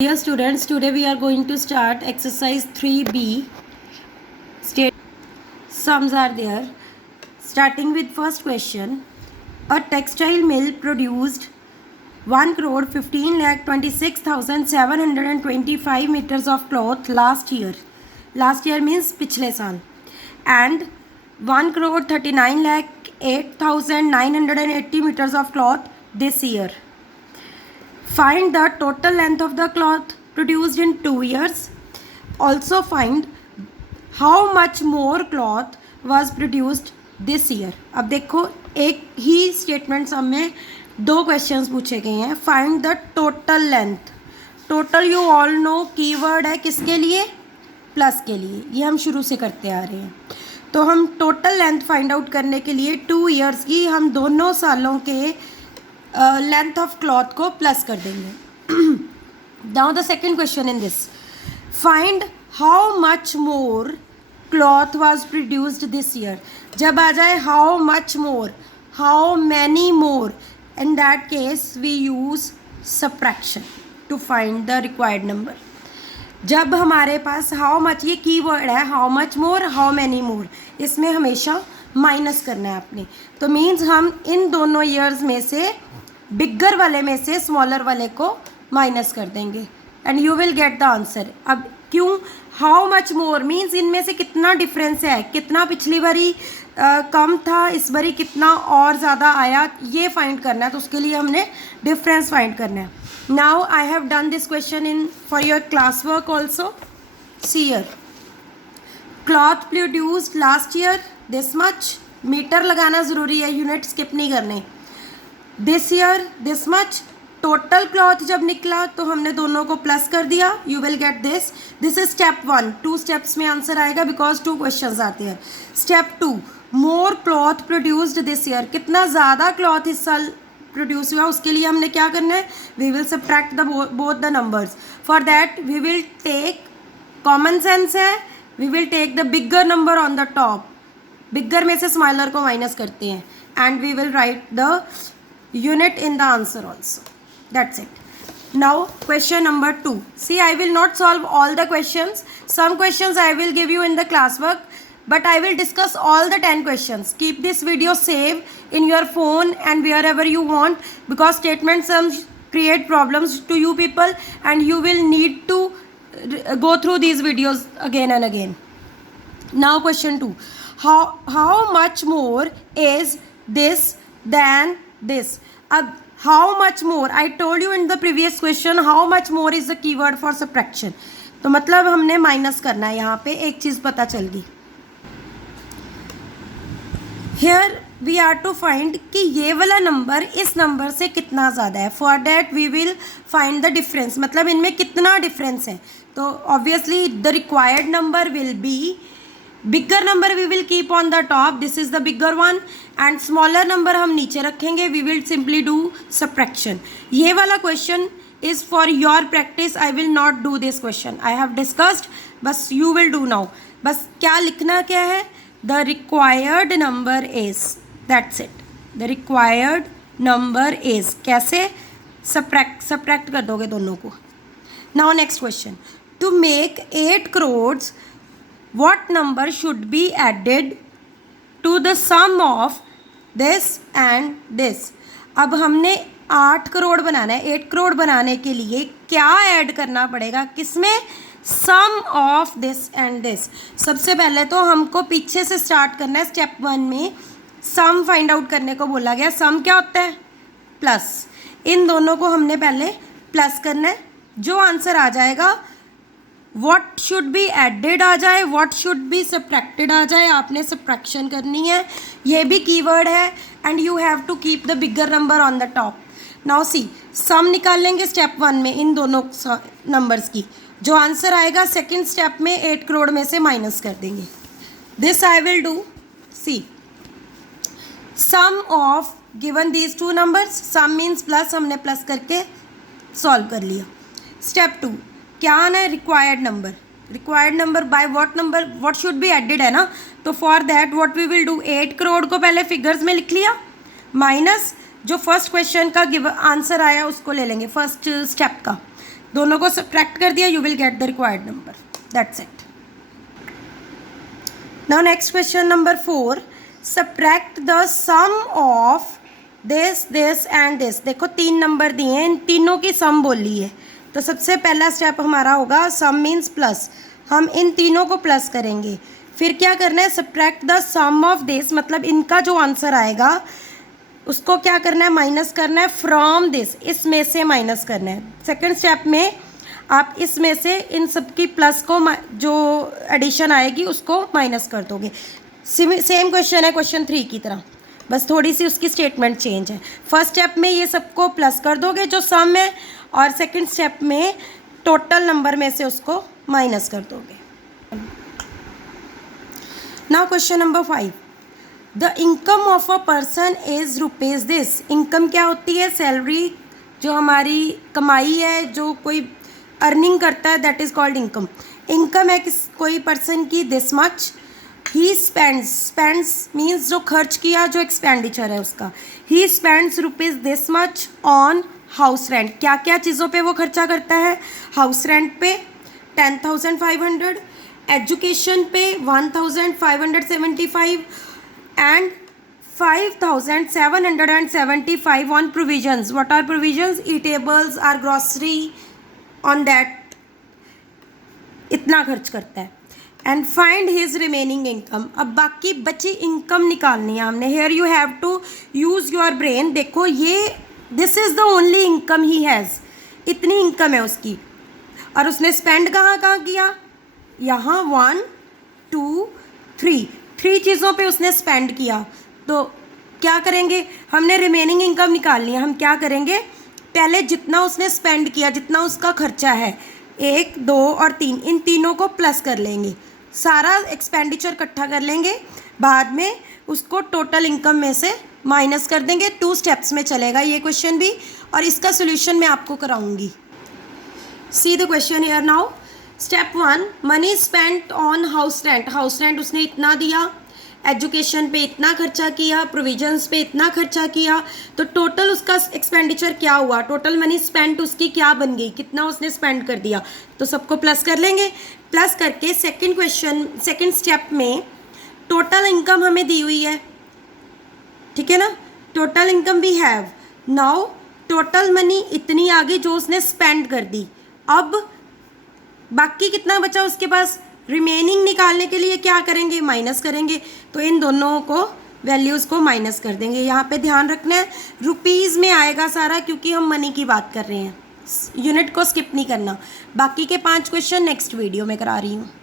Dear students, today we are going to start exercise 3B. State sums are there. Starting with first question. A textile mill produced 1,15,26,725 meters of cloth last year. Last year means पिछले साल. And 1,39,08,980 meters of cloth this year. Find the total length of the cloth produced in 2 years. Also find how much more cloth was produced this year. अब देखो एक ही statement सब में दो questions पूछे गए हैं. Find the total length. Total you all know keyword है किसके लिए? प्लस के लिए. ये हम शुरू से करते आ रहे हैं. तो हम टोटल लेंथ फाइंड आउट करने के लिए 2 ईयर्स की हम दोनों सालों के लेंथ ऑफ क्लॉथ को प्लस कर देंगे. Now the second question in this. Find how much more cloth was produced this year. जब आ जाए how much more, how many more, in that case we use subtraction to find the required number. जब हमारे पास how much, ये keyword है, how much more, how many more, इसमें हमेशा माइनस करना है आपने. तो मीन्स हम इन दोनों ईयर्स में से बिगर वाले में से स्मॉलर वाले को माइनस कर देंगे and you will get the answer. अब क्यों हाउ मच मोर मीन्स इनमें से कितना डिफरेंस है, कितना पिछली बारी कम था, इस बारी कितना और ज़्यादा आया, ये फाइंड करना है. तो उसके लिए हमने डिफरेंस फाइंड करना है. Now I have done this question in for your class work also. See here, cloth produced last year this much. Metre लगाना ज़रूरी है, यूनिट स्किप नहीं करने. This year this much. Total cloth जब निकला तो हमने दोनों को प्लस कर दिया. You will get this. This is step 1. 2 steps में आंसर आएगा बिकॉज 2 क्वेश्चंस आते हैं. Step 2, more cloth produced this year. कितना ज़्यादा क्लॉथ इस साल प्रोड्यूस हुआ, उसके लिए हमने क्या करना है? We will subtract the both the numbers. For that we will take, common sense है, we will take the bigger number on the top. Bigger में से स्मॉलर को माइनस करते हैं and we will write the unit in the answer also. That's it. Now question number 2. See, I will not solve all the questions. Some questions I will give you in the classwork, but I will discuss all the 10 questions. Keep this video saved in your phone and wherever you want, because statement sums create problems to you people and you will need to go through these videos again and again. Now question 2. How much more is this than this? अब how much more, I told you in the previous question, how much more is the keyword for subtraction. तो मतलब हमने minus करना है. यहाँ पे एक चीज़ पता चल गई. Here we are to find कि ये वाला नंबर इस नंबर से कितना ज़्यादा है. For that we will find the difference. मतलब इनमें कितना डिफरेंस है. तो obviously the required number will be bigger number we will keep on the top. This is the bigger one and smaller number हम नीचे रखेंगे. We will simply do subtraction. ये वाला question is for your practice. I will not do this question. I have discussed, बस you will do now. बस क्या लिखना क्या है? The required number is, that's it. The required number is. कैसे? Subtract कर दोगे दोनों को. Now next question. To make 8 crores, what number should be added to the sum of this and this? अब हमने 8 करोड़ बनाना है. 8 करोड़ बनाने के लिए क्या ऐड करना पड़ेगा? किसमें? सम ऑफ दिस एंड दिस. सबसे पहले तो हमको पीछे से स्टार्ट करना है. स्टेप 1 में सम फाइंड आउट करने को बोला गया. सम क्या होता है? प्लस. इन दोनों को हमने पहले प्लस करना है. जो आंसर आ जाएगा, वॉट शुड बी एडेड आ जाए, वॉट शुड बी सब्ट्रैक्टेड आ जाए, आपने सब्ट्रैक्शन करनी है. ये भी कीवर्ड है and you have to keep the bigger number on the top. Now see, sum निकाल लेंगे स्टेप 1 में इन दोनों नंबर्स की. जो आंसर आएगा सेकेंड स्टेप में 8 करोड़ में से माइनस कर देंगे. This I will do. See, sum of given these 2 numbers. Sum means plus, हमने प्लस करके सॉल्व कर लिया. स्टेप 2, क्या आना है? Required number. Required number by what number, what should be added है ना. तो for that what we will do, 8 crore को पहले फिगर्स में लिख लिया, माइनस जो फर्स्ट क्वेश्चन का आंसर आया उसको ले लेंगे, फर्स्ट स्टेप का. दोनों को सब्ट्रैक्ट कर दिया, you will get the required number, that's it. Now next question number 4, subtract the sum of this this and this. देखो 3 नंबर दिए हैं, इन तीनों की सम बोली है. तो सबसे पहला स्टेप हमारा होगा सम मीन्स प्लस, हम इन तीनों को प्लस करेंगे. फिर क्या करना है, subtract the sum of this, मतलब इनका जो आंसर आएगा उसको क्या करना है, माइनस करना है फ्रॉम दिस, इसमें से माइनस करना है. सेकंड स्टेप में आप इसमें से इन सब की प्लस को जो एडिशन आएगी उसको माइनस कर दोगे. सेम क्वेश्चन है क्वेश्चन 3 की तरह, बस थोड़ी सी उसकी स्टेटमेंट चेंज है. फर्स्ट स्टेप में ये सबको प्लस कर दोगे जो सम है, और सेकंड स्टेप में टोटल नंबर में से उसको माइनस कर दोगे. Now question number 5, the income of a person is rupees this. Income क्या होती है, सैलरी, जो हमारी कमाई है, जो कोई अर्निंग करता है, that is called income. Income है कोई पर्सन की this much. He spends means जो खर्च किया, जो एक्सपेंडिचर है उसका. He spends rupees this much on house rent. क्या क्या चीज़ों पे वो खर्चा करता है, हाउस रेंट पे 10,500, एजुकेशन पे 1,575 and 5,775 on provisions. What are provisions, eatables are grocery, on that इतना खर्च करता है. And find his remaining income. अब बाकी बची इनकम निकालनी है हमने. Here you have to use your brain. देखो ये this is the only income ही हैज़, इतनी इनकम है उसकी, और उसने स्पेंड कहाँ कहाँ किया, यहाँ 1 2 3 चीज़ों पे उसने स्पेंड किया. तो क्या करेंगे, हमने रिमेनिंग इनकम निकालनी है. हम क्या करेंगे, पहले जितना उसने स्पेंड किया, जितना उसका खर्चा है, 1 2 और 3, इन तीनों को प्लस कर लेंगे, सारा एक्सपेंडिचर इकट्ठा कर लेंगे. बाद में उसको टोटल इनकम में से माइनस कर देंगे. 2 स्टेप्स में चलेगा ये क्वेश्चन भी, और इसका सोल्यूशन मैं आपको कराऊंगी. See the question here now. Step 1, money spent on house rent. House rent उसने इतना दिया, एजुकेशन पे इतना खर्चा किया, प्रोविजंस पे इतना खर्चा किया. तो टोटल उसका एक्सपेंडिचर क्या हुआ, टोटल मनी स्पेंट उसकी क्या बन गई, कितना उसने स्पेंड कर दिया. तो सबको प्लस कर लेंगे. प्लस करके सेकंड स्टेप में टोटल इनकम हमें दी हुई है, ठीक है ना. Total income we have. Now total money इतनी आ गई जो उसने स्पेंड कर दी. अब बाकी कितना बचा उसके पास, रिमेनिंग निकालने के लिए क्या करेंगे, माइनस करेंगे. तो इन दोनों को वैल्यूज़ को माइनस कर देंगे. यहाँ पे ध्यान रखना है रुपीज़ में आएगा सारा, क्योंकि हम मनी की बात कर रहे हैं. यूनिट को स्किप नहीं करना. बाकी के 5 क्वेश्चन नेक्स्ट वीडियो में करा रही हूँ.